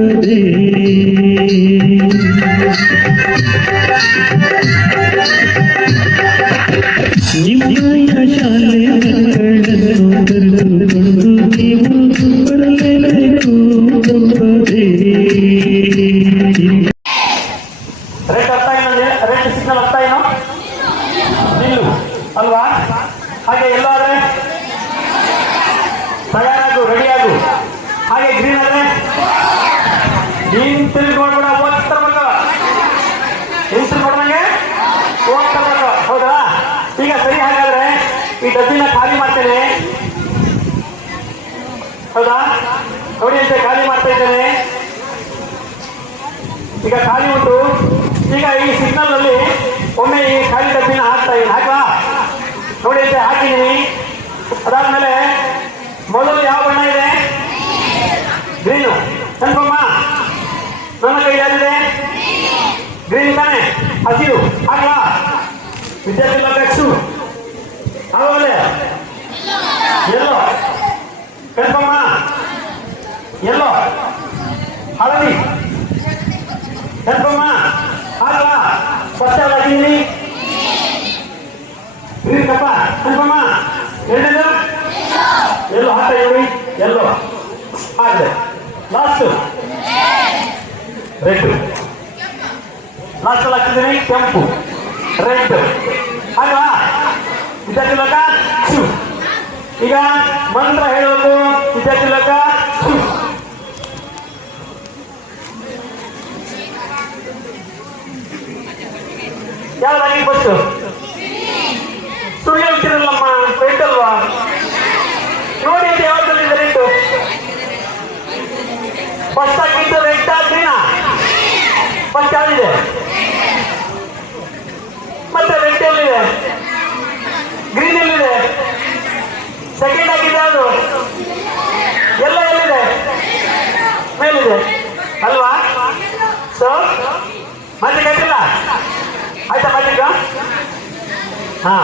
Thank. ಡಬ್ಬಿನ ಖಾಲಿ ಮಾಡ್ತೇನೆ. ಹೌದಾ? ನೋಡಿ ಅಂತೆ, ಖಾಲಿ ಮಾಡ್ತಾ ಇದ್ದೇನೆ. ಈಗ ಖಾಲಿ ಉಂಟು. ಈಗ ಈ ಸಿಗ್ನಲ್ನಲ್ಲಿ ಒಮ್ಮೆ ಈ ಖಾಲಿ ಡಬ್ಬಿನ ಹಾಕ್ತಾ ಇದ್ದೀನಿ ಹಾಕಾ ನೋಡಿ ಅಂತ, ಹಾಕಿದ್ದೀನಿ. ಅದಾದ್ಮೇಲೆ ಮೊದಲು ಯಾವ ಬಣ್ಣ ಇದೆ? ಗ್ರೀನು ಕನ್ಫರ್ಮ ನನ್ನ ಕೈ ಯಾರಿದೆ? ಗ್ರೀನ್ ತಾನೆ? ಹಸಿರು. ಹಾಕ್ಲಾ? ವಿದ್ಯಾರ್ಥಿ ಲಕ್ಷು ಆಮೇಲೆ ಎಲ್ಲೋ ಕನ್ಫರ್ಮ ಎಲ್ಲೋ ಹಳದಿ ಕನ್ಫರ್ಮ ಹಾಕಲ್ಲ ಫಸ್ಟ್ ಎಲ್ಲ ಹಾಕಿದ್ದೀನಿ ಗ್ರೀನ್ ಕಪ್ಪ ಕನ್ಫರ್ಮ ಎರಡನೇದು ಎಲ್ಲೋ ಹಾಕ ನೋಡಿ ಎಲ್ಲೋ ಹಾಕಿದೆ ಲಾಸ್ಟ್ ರೆಡ್ ಲಾಸ್ಟ್ ಅಲ್ಲಿ ಹಾಕಿದ್ದೀನಿ ಕೆಂಪು ರೆಡ್ ಹಾಗ ವಿದ್ಯಾರ್ಥಿ ಲೋಕ ಶು. ಈಗ ಮಂತ್ರ ಹೇಳಬೇಕು ವಿದ್ಯಾರ್ಥಿ ಲೋಕ ಶು. ಯಾವ್ದಾಗಿ ಫಸ್ಟ್ ಸುಳ್ಳು ಹೇಳ್ತಿರಲ್ಲಮ್ಮ ರೆಡ್ ಅಲ್ವಾ ನೋಡಿ ಅದು ಯಾವ್ದ್ರಲ್ಲಿ ರೆಡ್ ಫಸ್ಟ್ ಹಾಕಿದ್ದು ರೆಡ್ ಗ್ರೀನಾ ಫಸ್ಟ್ ಯಾವ್ದಿದೆ ಮತ್ತೆ ರೆಡ್ ಎಲ್ಲಿದೆ ಗ್ರೀನ್ ಎಲ್ಲಿದೆ ಸೆಕೆಂಡ್ ಹಾಕಿದ್ದು ಯಾವುದು ಎಲ್ಲ ಎಲ್ಲಿದೆ ಮೇಲಿದೆ ಅಲ್ವಾ ಸೊ ಮತ್ತೆ ಕಟ್ಟಿಲ್ಲ ಆಯ್ತಾ ಮಾತಿಗ ಹಾ,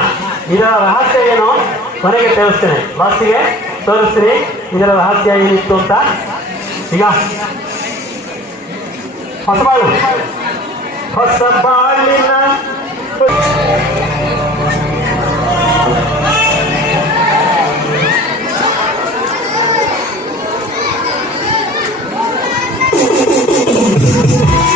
ಇದರ ರಹಸ್ಯ ಏನು? ಕೊನೆಗೆ ತಿಳಿಸ್ತೇನೆ ಲಾಸ್ಟಿಗೆ ತೋರಿಸ್ತೀನಿ. ಇದರ ರಹಸ್ಯ ಏನಿತ್ತು ಅಂತ? ಈಗ ಹೊಸ ಬಾಳು ಹೊಸ ಬಾಳಿನ ಭಾವನವ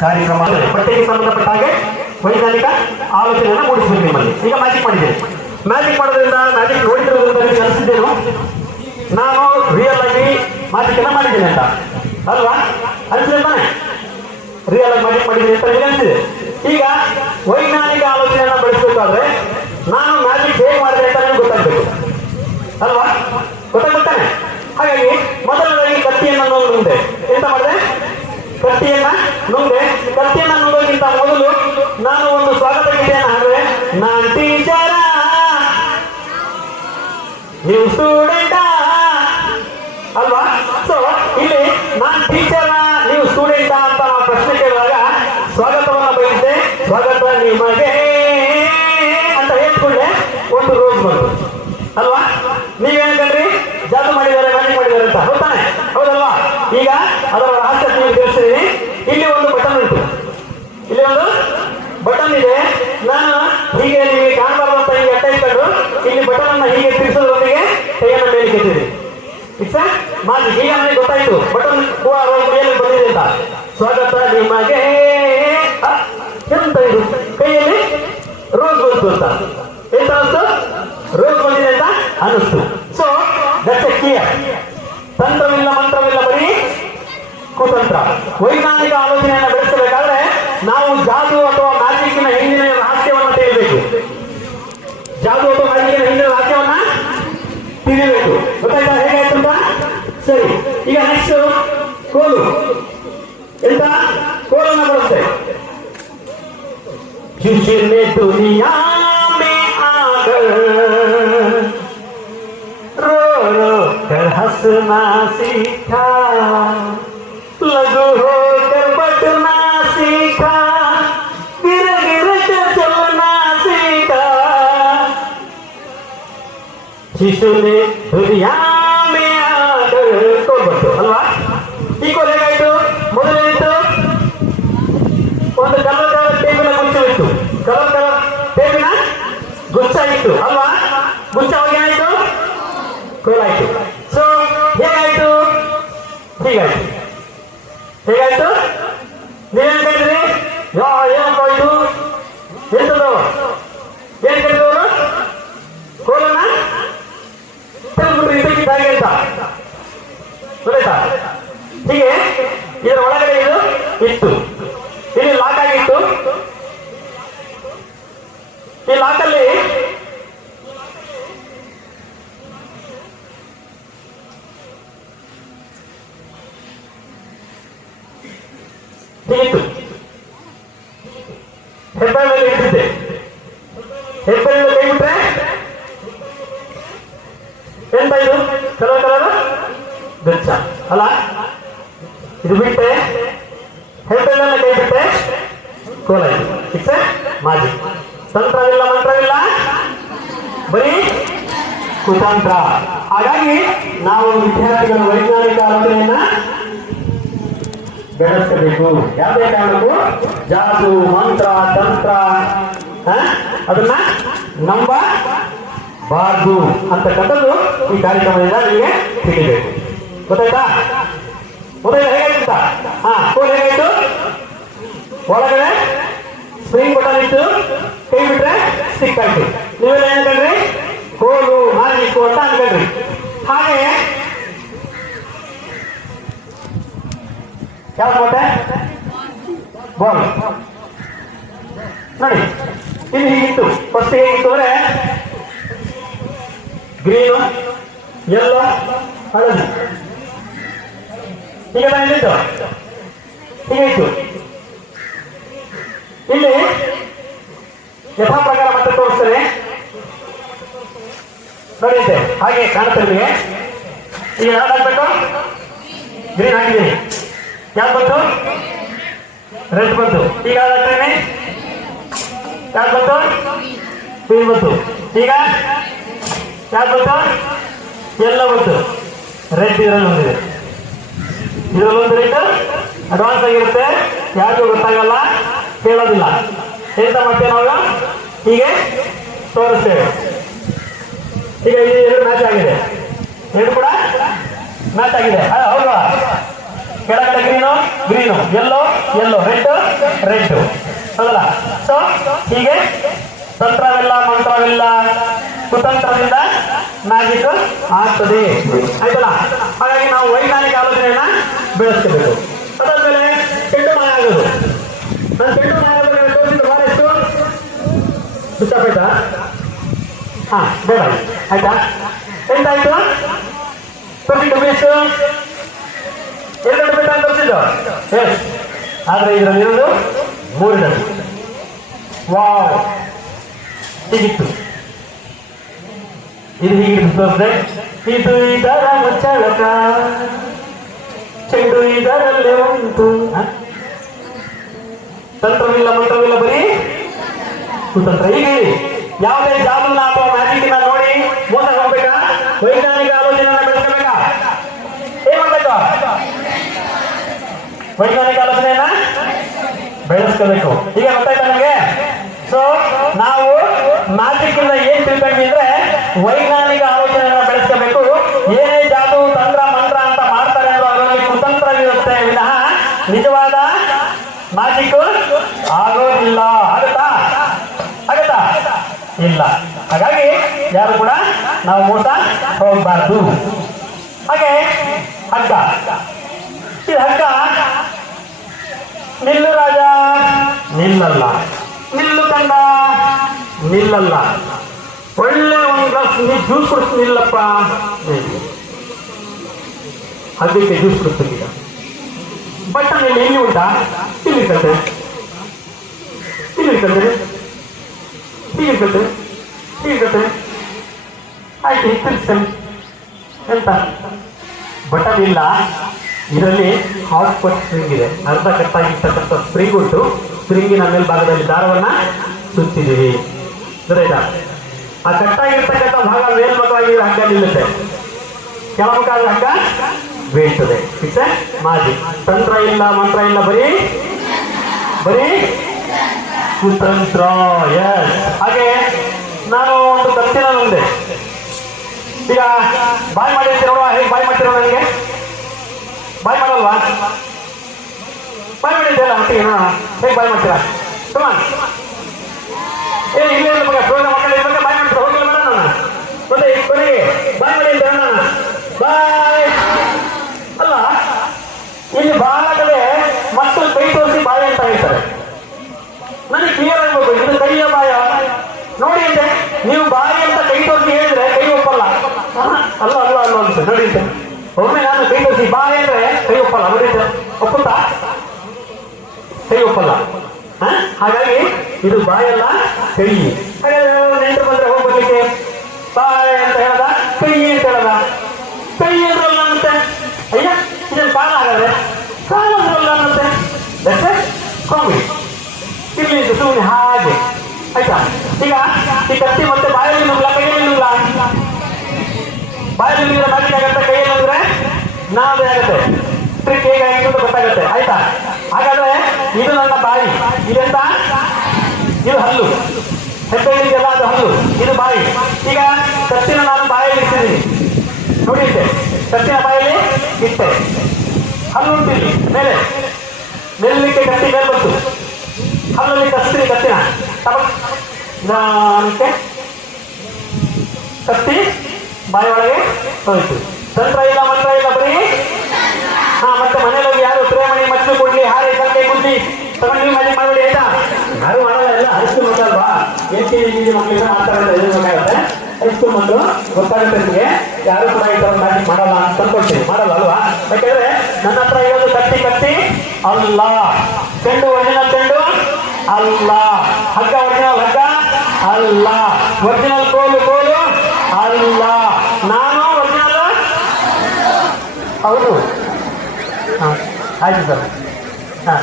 ಕಾರ್ಯಕ್ರಮ ಪ್ರತ್ಯೇಕ ಸಂಬಂಧಪಟ್ಟ ಹಾಗೆ ವೈಜ್ಞಾನಿಕ ಆಲೋಚನೆಯನ್ನು ಮೂಡಿಸಬೇಕು ನಿಮ್ಮಲ್ಲಿ. ಈಗ ಮ್ಯಾಜಿಕ್ ಮಾಡಿದ್ದೇನೆ. ಮ್ಯಾಜಿಕ್ ಮಾಡೋದ್ರಿಂದ ಮ್ಯಾಜಿಕ್ ನೋಡಿದಿರೋದ್ರಿಂದ ಕಲಿಸಿದ್ದೇನು? ನಾನು ರಿಯಲ್ ಆಗಿ ಮ್ಯಾಜಿಕ್ ಅನ್ನ ಮಾಡಿದ್ದೇನೆ ಅಂತ. ಅಲ್ವಾ? ಅನಿಸಿದೆ ತಾನೆ? ರಿಯಲ್ ಆಗಿ ಮ್ಯಾಜಿಕ್ ಮಾಡಿದ್ದೀನಿ ಅಂತ ನಿಮಗೆ ಅನಿಸಿದೆ. ಈಗ ವೈಜ್ಞಾನಿಕ ಆಲೋಚನೆಯನ್ನ ಬಳಸಬೇಕಾದ್ರೆ ನಾನು ಮ್ಯಾಜಿಕ್ ಹೇಗೆ ಮಾಡಿದೆ ಅಂತ ನಿಮ್ಗೆ ಗೊತ್ತಾಗಬೇಕು. ಅಲ್ವಾ? ಗೊತ್ತಾಗುತ್ತಾನೆ ಹಾಗಾಗಿ ಮೊದಲನೇದಾಗಿ ಕತ್ತಿಯನ್ನು ಮುಂದೆ. ಎಂತ ಮಾಡಿದೆ? ಕತ್ತಿಯನ್ನ ನುಂದೆ ಕತ್ತಿಯನ್ನ ನೋಡೋಕ್ಕಿಂತ ಮೊದಲು ನಾನು ಒಂದು ಸ್ವಾಗತ ಗೀತೆಯನ್ನು ಹಾಡ್ರೆ ನಾನ್ ಟೀಚರ ನೀವು ಸ್ಟೂಡೆಂಟ ಅಲ್ವಾ? ಸೊ ಇಲ್ಲಿ ನಾನ್ ಟೀಚರ ನೀವು ಸ್ಟೂಡೆಂಟ ಅಂತ ಪ್ರಶ್ನೆ ಕೇಳುವಾಗ ಸ್ವಾಗತವನ್ನ ಬಯಸಿದೆ ಸ್ವಾಗತ ನಿಮಗೆ ಅಂತ ಹೇಳ್ಕೊಂಡೆ. ಒಂದು ರೋಸ್ ಬಂತು ಅಲ್ವಾ? ನೀವೇನಂದ್ರಿ ಜಾದು ಮಾಡಿದ್ದಾರೆ ಮನೆ ಮಾಡಿದ್ದಾರೆ ಅಂತ. ಹೌದಾನೆ ಹೌದಲ್ವಾ? ಈಗ ಅದರ ರಹಸ್ಯ ನಿಮಗೆ ತಿಳಿಸ್ತೀನಿ ಇಲ್ಲಿ ಒಂದು ಬಟನ್ ಉಂಟು ಇಲ್ಲಿ ಒಂದು ಬಟನ್ ಇದೆ. ನಾನು ಹೀಗೆ ನಿಮಗೆ ಕಾಣಬಾರ್ದು ಅಂತ ಹೀಗೆ ಅಟ್ಟ ಇಟ್ಕೊಂಡು ಇಲ್ಲಿ ಬಟನ್ ಅನ್ನ ಹೀಗೆ ತಿರ್ಸೋದ್ರೊಂದಿಗೆ ಕೈಯನ್ನು ಮೇಲೆ ಕೆತ್ತಿದೆ ಇಷ್ಟ ಮಾಡಿ ಈಗ ನನಗೆ ಗೊತ್ತಾಯ್ತು. ಬಟನ್ ಕೂಡ ಮೇಲೆ ಬಂದಿದೆ ಅಂತ. ಸ್ವಾಗತ ನಿಮಗೆ. ಎಂತ ಇದು? ಕೈಯಲ್ಲಿ ರೋಸ್ ಬಂತು ಅಂತ. ಎಂತ ಅನಿಸ್ತು ರೋಸ್ ಬಂದಿದೆ ಅಂತ ಅನಿಸ್ತು ಸೊ ದಟ್ಸ್ ಕ್ಲಿಯರ್ ತಂತ್ರವಿಲ್ಲ, ಮಂತ್ರವಿಲ್ಲ, ಬರೀ ಕುತಂತ್ರ. ವೈಜ್ಞಾನಿಕ ಆಲೋಚನೆಯನ್ನು ಬೆಳೆಸಬೇಕಾದ್ರೆ ನಾವು ಜಾದು ಗೊತ್ತಾಯ್ತಾ ಹೇಗಾಯ್ತು ಅಂತ ಸರಿ ಈಗ ನೆಕ್ಸ್ಟ್ ಕೋಲು ಎಂತ ಕೋಲನ್ನ ಬರುತ್ತೆ जिसने दुनिया में आकर रो रो कर हंसना सीखा लघु होकर बटना सीखा गिर गिर कर করব ಅಲ್ವಾ ಈ ಕೊಲೆ ಆಯ್ತು ಮೊದಲೇನಿತ್ತು ಒಂದು ಕಲ್ಲ ಈ ಲಾಕಲ್ಲಿ ಹೀಗಿತ್ತು ಹೆಬ್ಬಾಳ ಮೇಲೆ ಇಟ್ಟಿದ್ದೆ ಹೆಬ್ಬಾಳಿಂದ ಕೈ ಬಿಟ್ರೆ ಎಂತ ಇದು ಕಲರ್ ಕಲರ್ ಬೆಚ್ಚ ಅಲ್ಲ ಇದು ಬಿಟ್ಟೆ ಹೆಬ್ಬೆಲ್ಲನ್ನ ಕೈ ಬಿಟ್ಟೆ ಕೋಲ ಇದು ಫಿಕ್ಸೆ ಮಾಜಿ ತಂತ್ರವಿಲ್ಲ ಮಂತ್ರವಿಲ್ಲ ಬರೀ ಕುತಂತ್ರ ಹಾಗಾಗಿ ನಾವು ವಿದ್ಯಾರ್ಥಿಗಳ ವೈಜ್ಞಾನಿಕ ಆಲೋಚನೆಯನ್ನ ಬೆಳೆಸಬೇಕು. ಯಾವುದೇ ಕಾರಣಕ್ಕೂ ಜಾದು ಮಂತ್ರ, ತಂತ್ರ ಅದನ್ನ ನಂಬ ಬಾರ್ದು ಅಂತಕ್ಕಂಥದ್ದು ಈ ಕಾರ್ಯಕ್ರಮದಿಂದ ನಿಮಗೆ ತಿಳಿಬೇಕು. ಗೊತ್ತಾಯ್ತಾ? ಮೊದಲ ಹೇಗಾಯ್ತು ಹಾ ಕೋಲ್ ಹೇಗಾಯ್ತು? ಒಳಗಡೆ ಸ್ಪ್ರಿಂಗ್ ಬಟನ್ ಇತ್ತು. ಕೈ ಬಿಟ್ರೆ ಸ್ಟಿಕ್ ಆಯ್ತು. ನೀವೆಲ್ಲ ಅನ್ಕೊಂಡ್ರಿ? ಕೋಲು ಮಾಲಿಕ್ಕು ಅಂತ ಅನ್ಕೊಂಡ್ರಿ. ಹಾಗೆ? ಯಾವ ಕೋಟೆ ಬಾಲ್ ನೋಡಿ, ಇಲ್ಲಿ ಹೀಗಿತ್ತು. ಫಸ್ಟ್ ಹೇಗಿತ್ತು ಅಂದ್ರೆ ಗ್ರೀನು ಎಲ್ಲೋ ಹಳದಿ. ಈಗ ಬಂದಿತ್ತು ಇಲ್ಲಿ ಯಥಾ ಪ್ರಕಾರ ಮತ್ತೆ ತೋರಿಸ್ತೇನೆ. ನೋಡಿದ್ದೆ ಹಾಗೆ ಕಾಣುತ್ತೆ ನಿಮಗೆ. ಈಗ ಯಾವ್ದು ಹಾಕ್ಬೇಕು? ಗ್ರೀನ್ ಹಾಕಿದ್ದೀನಿ. ಯಾವ್ದು ಬಂತು? ರೆಡ್ ಬಂತು. ಈಗ ಯಾವ್ದು ಹಾಕ್ತೀನಿ? ಯಾವ್ದು ಬಂತು? ಗ್ರೀನ್ ಬಂತು. ಈಗ ಯಾವ್ದು ಬಂತು? ಎಲ್ಲ ಬಂತು. ರೆಡ್ ಇದರಲ್ಲಿ ಬಂದಿದೆ. ಇದರಲ್ಲಿ ಒಂದು ರೇಟ್ ಅಡ್ವಾನ್ಸ್ ಆಗಿರುತ್ತೆ. ಯಾರಿಗೂ ಗೊತ್ತಾಗಲ್ಲ. ಕೇಳೋದಿಲ್ಲ. ಎಂತ ಮಾಡ್ತೇವೆ ನಾವು. ಹೀಗೆ ತೋರಿಸ್ತೇವೆ. ಈಗ ಎರಡು ಮ್ಯಾಚ್ ಆಗಿದೆ. ಎರಡು ಕೂಡ? ಮ್ಯಾಚ್ ಆಗಿದೆ. ಹೌದಾ. ಕೆಳಗಡೆ green green yellow yellow red red ಹೌದಲ್ಲ? ಸೊ ಹೀಗೆ ತಂತ್ರವಿಲ್ಲ, ಮಂತ್ರವಿಲ್ಲ ಕುತಂತ್ರದಿಂದ ಮ್ಯಾಜಿಕ್ ಆಗ್ತದೆ. ಆಯ್ತಲ್ಲ? ಹಾಗಾಗಿ ನಾವು ವೈಜ್ಞಾನಿಕ ಆಲೋಚನೆಯನ್ನ ಬೆಳೆಸ್ಕೋಬೇಕು. ಅದಾದ್ಮೇಲೆ ಚೆಂಡು ಮನೆ ಆಗೋದು. ನಾನು ಚೆಂಡು ಮನೆ ತೋರಿಸಿದ ಎಷ್ಟು ಆಯ್ತಾ ಹಾ ಬೇಡ ಆಯ್ತಾ ಎಂತಾಯ್ತು ಡಬ್ಬಿ ಎಷ್ಟು ಎರಡು ಡಬ್ಬಿ ಅಂತ ತೋರಿಸಿದ್ದು ಎಸ್ ಆದರೆ ಇದರಲ್ಲಿ ಇರೋದು ಮೂರು ಡಬ್ಬಿ ವಾವ್ ಹೀಗಿತ್ತು ಇದು ಹೀಗಿತ್ತು ತೋರಿಸಿದೆ ಇದು ಇದರ ಮುಚ್ಚಳಕ ಚೆಂಡು ಇದರಲ್ಲೇ ಉಂಟು? ತಂತ್ರವಿಲ್ಲ ಮಂತ್ರವಿಲ್ಲ ಬರೀ ಕುತಂತ್ರ ಈಗ ಯಾವುದೇ ಜಾದೂನ ಅಥವಾ ಮ್ಯಾಜಿಕ್ ನೋಡಿ, ಮೋಸ ಹೋಗ್ಬೇಕಾ ವೈಜ್ಞಾನಿಕ ಆಲೋಚನೆಯನ್ನ ಬೆಳೆಸಬೇಕಾ ಏನ್ ಮಾಡ್ಬೇಕು? ವೈಜ್ಞಾನಿಕ ಆಲೋಚನೆಯನ್ನ ಬೆಳೆಸ್ಕೋಬೇಕು. ಈಗ ಗೊತ್ತಾಯ್ತಾ ನಿಮಗೆ? ಸೊ ನಾವು ಮ್ಯಾಜಿಕ್ ಏನ್ ತಿಳ್ಕೊಂಡ್ವಿ ಅಂದ್ರೆ ವೈಜ್ಞಾನಿಕ ಆಲೋಚನೆಯನ್ನ ಬೆಳೆಸ್ಕೋಬೇಕು. ಏನೇ ಜಾದು, ತಂತ್ರ, ಮಂತ್ರ ಅಂತ ಮಾಡ್ತಾರೆ ಅಂದ್ರೆ ಅದರಲ್ಲಿ ಕುತಂತ್ರವಿರುತ್ತೆ ವಿನಃ ನಿಜವಾದ ಮಾಸಿಕ ಆಗೋದಿಲ್ಲ. ಆಗುತ್ತಾ? ಆಗತ್ತಾ? ಇಲ್ಲ. ಹಾಗಾಗಿ ಯಾರು ಕೂಡ ನಾವು ಮೋಸ ಹೋಗಬಾರ್ದು. ಹಾಗೆ ಹಗ್ಗ. ಈ ಹಗ್ಗ ನಿಲ್ಲು ರಾಜ. ನಿಲ್ಲಲ್ಲ. ನಿಲ್ಲು ಕಂಡ ನಿಲ್ಲಲ್ಲ. ಒಳ್ಳೆ ಒಂದು ಗ್ಲಾಸ್ ನೀರು ಜ್ಯೂಸ್ ಕೊಡ್ತೀನಿ ನಿಲ್ಲಪ್ಪ ಅದಕ್ಕೆ ಜ್ಯೂಸ್ ಕೊಡ್ತೀನಿ ಬಟ್ ಇಲ್ಲಿ ಎಲ್ಲಿ ಉಂಟಾ? ಇಲ್ಲಿ ಕತೆ ಇಲ್ಲಿ ಕತೆ ಹೀಗೆ ಕತೆ ಹೀಗೆ ಇರ್ತದೆ. ಆಯ್ತು ತಿರ್ಸ್ತೇನೆ ಎಂತ? ಬಟನ್ ಇಲ್ಲ. ಇದರಲ್ಲಿ ಹಾಟ್ಸ್ಪಾಟ್ ಸ್ಪ್ರಿಂಗ್ ಇದೆ. ಅರ್ಧ ಕಟ್ಟಾಗಿರ್ತಕ್ಕಂಥ ಸ್ಪ್ರಿಂಗ್ ಉಂಟು. ಸ್ಪ್ರಿಂಗಿನ ಮೇಲ್ಭಾಗದಲ್ಲಿ ದಾರವನ್ನು ಸುತ್ತಿದ್ದೀವಿ. ಗೊತ್ತಾಯ್ತಾ ಆ ಕಟ್ಟಾಗಿರ್ತಕ್ಕಂಥ ಭಾಗ ಮೇಲ್ಮುಖವಾಗಿ ಹಗ್ಗ ನಿಲ್ಲುತ್ತೆ. ಕೆಳಮುಖಾದ ಹಗ್ಗ? ಬೀಳ್ತದೆ. ಇಟ್ಸ್ ಮಾಜಿ. ತಂತ್ರ ಇಲ್ಲ, ಮಂತ್ರ ಇಲ್ಲ, ಬರೀ? ಬರೀ? ಕುತಂತ್ರ. ಎಸ್ ಹಾಗೆ ನಾನು ಒಂದು ಕತ್ತಿನ ನೊಂದೆ ಈಗ ಬಾಯ್ ಮಾಡಿರ್ತೀರೋ ಹೇಗೆ ಬಾಯ್ ಮಾಡ್ತಿರೋ ನನಗೆ ಬಾಯ್ ಮಾಡಲ್ವಾ? ಬಾಯ್ ಮಾಡಿದ್ದೆಲ್ಲ ಒಟ್ಟಿಗೆ ನೋಡೋಣ ಹೇಗೆ ಬಾಯ್ ಮಾಡ್ತೀರಾ? ಸುಮಾರು ನೀವು ಬಾಯಿ ಅಂತ ಕೈ ತೋರಿಸಿ ಹೇಳಿದ್ರೆ ಕೈ ಒಪ್ಪಲ್ಲ ಆಹಾ, ಅಲ್ಲ ಅಲ್ಲ ಅಲ್ಲ ಅಂತ ನೋಡಿ ಅಂತ. ಒಮ್ಮೆ ನಾನು ಕೈ ತೋರಿಸಿ ಬಾಯಿ ಅಂದ್ರೆ ಕೈ ಒಪ್ಪಲ್ಲ ನೋಡಿ ಅಂತ. ಒಪ್ಪುತ್ತಾ ಕೈ ಒಪ್ಪಲ್ಲ ಹ? ಹಾಗಾಗಿ ಇದು ಬಾಯಲ್ಲ ಕೈ ಹಾಗಾದ್ರೆ ನೆಂಟರು ಬಂದ್ರೆ ಹೋಗ್ಬರ್ಲಿಕ್ಕೆ ಬಾಯ್ ಅಂತ ಹೇಳ್ದ? ಕೈ ಅಂತ ಹೇಳ್ದ? ಕೈ ಅಂದ್ರಲ್ಲ ಅಂತೆ ಅಯ್ಯ ಇದನ್ನು ಕಾಲ ಹಾಗಾದ್ರೆ ಕಾಲ ಅಂದ್ರಲ್ಲ ಅಂತೆ ದಟ್ಸ್ ಕಾಮಿಡಿ ಇರ್ಲಿ ಸುಮ್ಮನೆ ಹಾಗೆ. ಆಯ್ತಾ? ಈಗ ಈ ಕತ್ತಿ ಮತ್ತೆ ಬಾಯಲ್ಲಿ ನುಗ್ಲ ಕೈಯಲ್ಲಿ ನುಗ್ಲ ಬಾಯಲ್ಲಿ ನುಗ್ಗಿದ್ರೆ ಬಾಕಿ ಆಗತ್ತೆ ಕೈಯಲ್ಲಿ ನುಗ್ರೆ ನಾವೇ ಆಗತ್ತೆ ಟ್ರಿಕ್ ಹೇಗೆ ಆಗಿದೆ ಅಂತ ಗೊತ್ತಾಗತ್ತೆ ಆಯ್ತಾ ಹಾಗಾದ್ರೆ ಇದು ನನ್ನ ಬಾಯಿ ಇದೆಂತ ಇದು ಹಲ್ಲು ಹೆಬ್ಬೆಗಳಿಗೆಲ್ಲ ಅದು ಹಲ್ಲು ಇದು ಬಾಯಿ ಈಗ ಕತ್ತಿನ ನಾನು ಬಾಯಲ್ಲಿ ಇಟ್ಟಿದ್ದೀನಿ ನೋಡಿ ಇಟ್ಟೆ ಕತ್ತಿನ ಬಾಯಲ್ಲಿ ಇಟ್ಟೆ. ಹಲ್ಲು ಉಂಟಿಲ್ಲಿ ಮೇಲೆ. ನಿಲ್ಲಲಿಕ್ಕೆ ಕತ್ತಿ ಮೇಲೆ ಬಂತು. ಹಲ್ಲಲ್ಲಿ ಕಸ್ತಿ ಕತ್ತಿನ. ತಪಕ್ಕೆ ಕತ್ತಿ ಬಾಯಿ ಒಳಗೆ ಹೋಯ್ತು. ತಂತ್ರ ಇಲ್ಲ, ಮಂತ್ರ ಇಲ್ಲ, ಬರೀ? ಹಾ, ಮತ್ತೆ ಮನೇಲಿ ಹೋಗಿ ಯಾರು ಪ್ರೇಮಣಿ, ಮಚ್ಚು ಕೊಡ್ಲಿ ಹಾರೆ ಸಂಖ್ಯೆ ಕುಂತಿ ತಗೊಂಡು ಮನೆ ಮಾಡಿ ಆಯ್ತಾ? ಯಾರು ಮಾಡಲ್ಲ ಅರಿಸ್ತು ಕೆ ಜಿ ಮಕ್ಕಳಿಗೆ ಮಾತಾಡೋದು? ಹೈಸ್ಕೂಲ್ ಮಕ್ಕಳು ಗೊತ್ತಾಗುತ್ತೆ ನಿಮಗೆ ಯಾರು ಕೂಡ ಈ ತರ ಮ್ಯಾಜಿಕ್ ಮಾಡಲ್ಲ ಅಂತ ಅನ್ಕೊಳ್ತೀನಿ ಮಾಡಲ್ಲ ಅಲ್ವಾ? ಯಾಕಂದ್ರೆ ನನ್ನ ಹತ್ರ ಇರೋದು ಕಟ್ಟಿ ಕಟ್ಟಿ ಅಲ್ಲ. ಚೆಂಡು ಒರಿಜಿನಲ್ ಚೆಂಡು, ಅಲ್ಲ. ಹಗ್ಗ ಒರಿಜಿನಲ್ ಹಗ್ಗ, ಅಲ್ಲ. ಒರಿಜಿನಲ್ ಕೋಲು ಕೋಲು ಅಲ್ಲ. ನಾನು ಒರಿಜಿನಲ್? ಹೌದು. ಹಾಂ, ಆಯ್ತು ಸರ್. ಹಾಂ.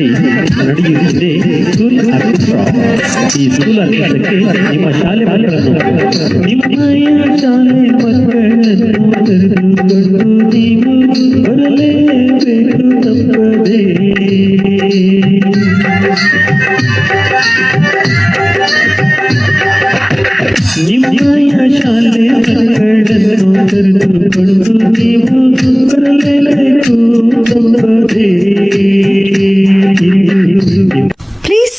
ಕಷ್ಟದಲ್ಲಿ ನಡೆಯುತ್ತಿದೆ ಸ್ಕೂಲ್ ಆರ್ಕೆಸ್ಟ್ರಾ ಈ ಸ್ಕೂಲ್ ಆರ್ಕೆಸ್ಟ್ರಾಕ್ಕೆ ನಿಮ್ಮ ಶಾಲೆ ಮಕ್ಕಳನ್ನು ನಿಮ್ಮಯ ಶಾಲೆ ಮಕ್ಕಳನ್ನು ಕರೆದುಕೊಂಡು ನೀವು ಬರಲೇಬೇಕು ತಪ್ಪದೇ ನಿಮ್ಮಯ ಶಾಲೆ ಮಕ್ಕಳನ್ನು ಕರೆದುಕೊಂಡು ನೀವು ಬರಲೇಬೇಕು ತಪ್ಪದೇ Please